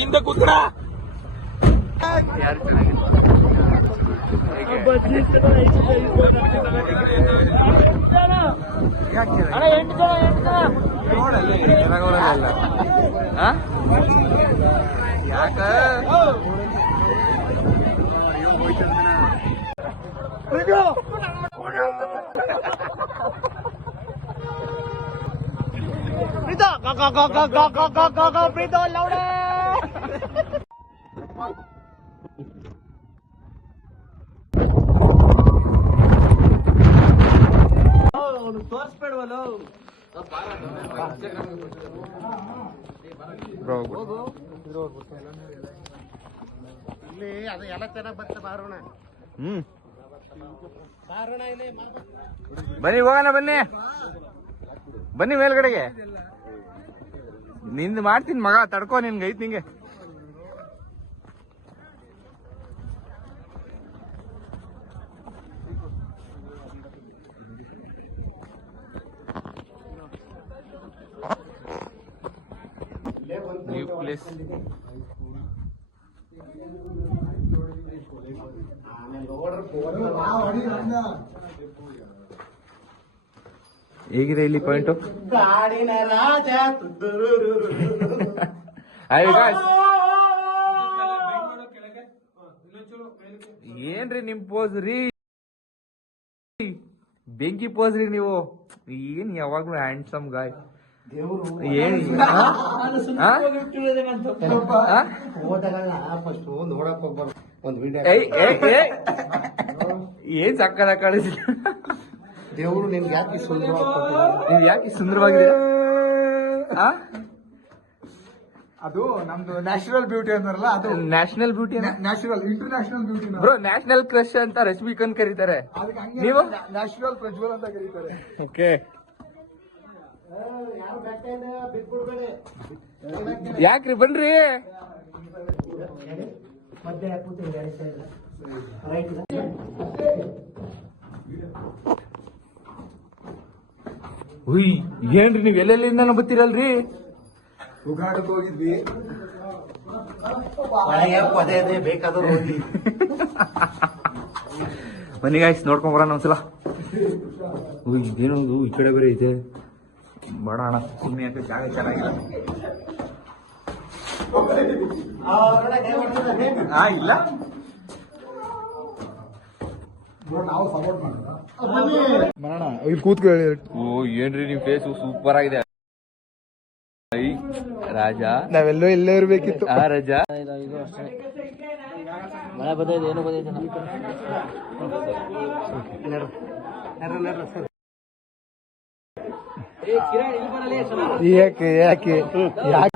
ಹಿಂದೆ ಕೂತ್ರ ಯಾಕ ಪ್ರೀತ ಲೌಡೆ ತೋರಿಸ್ಬೇಡವಲ್ಲ ಇಲ್ಲಿ ಅದು ಎಲ್ಲ ಚೆನ್ನಾಗ್ ಬರ್ತದೆ ಬಾರೋಣ. ಬನ್ನಿ ಹೋಗೋಣ, ಬನ್ನಿ ಬನ್ನಿ ಮೇಲ್ಗಡೆಗೆ. ನಿಂದು ಮಾಡ್ತೀನಿ ಮಗ, ತಡ್ಕೋ, ನಿನ್ಗೆ ಐತ್ ನಿಂಗೆ. New place. ಹೇಗಿದೆ ಇಲ್ಲಿ ಪಾಯಿಂಟ್? ಏನ್ರಿ ನಿಮ್ ಪೋಸ್ ರೀ, ಬೆಂಕಿ ಪೋಸ್ ರೀ ನೀವು. ಏನ್ ಯಾವಾಗ್ಲೂ ಹ್ಯಾಂಡ್ಸಮ್ ಗಾಯ್. ಏನ್ ಸಕ್ಕದ ಕಳಿಸಿ ದೇವರು ನಿಮ್ಗೆ ಯಾಕೆ ಯಾಕೆ ಸುಂದರವಾಗಿದೆ? ಅದು ನಮ್ದು ನ್ಯಾಚುರಲ್ ಬ್ಯೂಟಿ ಅಂತಾರಲ್ಲ, ಅದು national beauty, natural international beauty bro. National crush ಅಂತ ರಶ್ಮಿಕನ್ ಕರೀತಾರೆ, ನೀವು ನ್ಯಾಚುರಲ್ ಪ್ರಜ್ವಲ್ ಅಂತ ಕರೀತಾರೆ. ಓಕೆ, ಯಾಕ್ರಿ ಬನ್ರಿ. ಉಯ್, ಏನ್ರಿ ನೀವ್ ಎಲ್ಲೆಲ್ಲಿಂದ ಬತ್ತೀರಲ್ರಿ? ಉಗಾಡಕ್ ಹೋಗಿದ್ವಿ, ಬೇಕಾದ್ರೂ ಬನ್ನಿ ಗಾಯ್ಸ್, ನೋಡ್ಕೊಂಡ್ ಬರೋಣ ಒಂದ್ಸಲ. ಉಯ್, ಇದೇನೊಂದು ಈ ಕಡೆ ಬೇರೆ ಇದೆ. ಬೇಡ ಅಣ್ಣ, ಸುಮ್ಮನೆ ಯಾಕೆ, ಜಾಗ ಚೆನ್ನಾಗಿಲ್ಲ. ಇಲ್ಲ ನಾವು ಸಪೋರ್ಟ್ ಮಾಡೋಣ. ಇಲ್ಲಿ ಕೂತ್ಕೊಳ್ಳಿ. ಓ, ಏನ್ರಿ ನಿಮ್ ಫೇಸ್ ಸೂಪರ್ ಆಗಿದೆ. ರಾಜ, ನಾವೆಲ್ಲೋ ಇಲ್ಲೇ ಇರ್ಬೇಕಿತ್ತು. ರಾಜ ಮಳೆ ಬಂದೈತೆ, ಏನು ಬಂದೈತೆ ಯಾಕೆ ಯಾಕೆ ಯಾಕೆ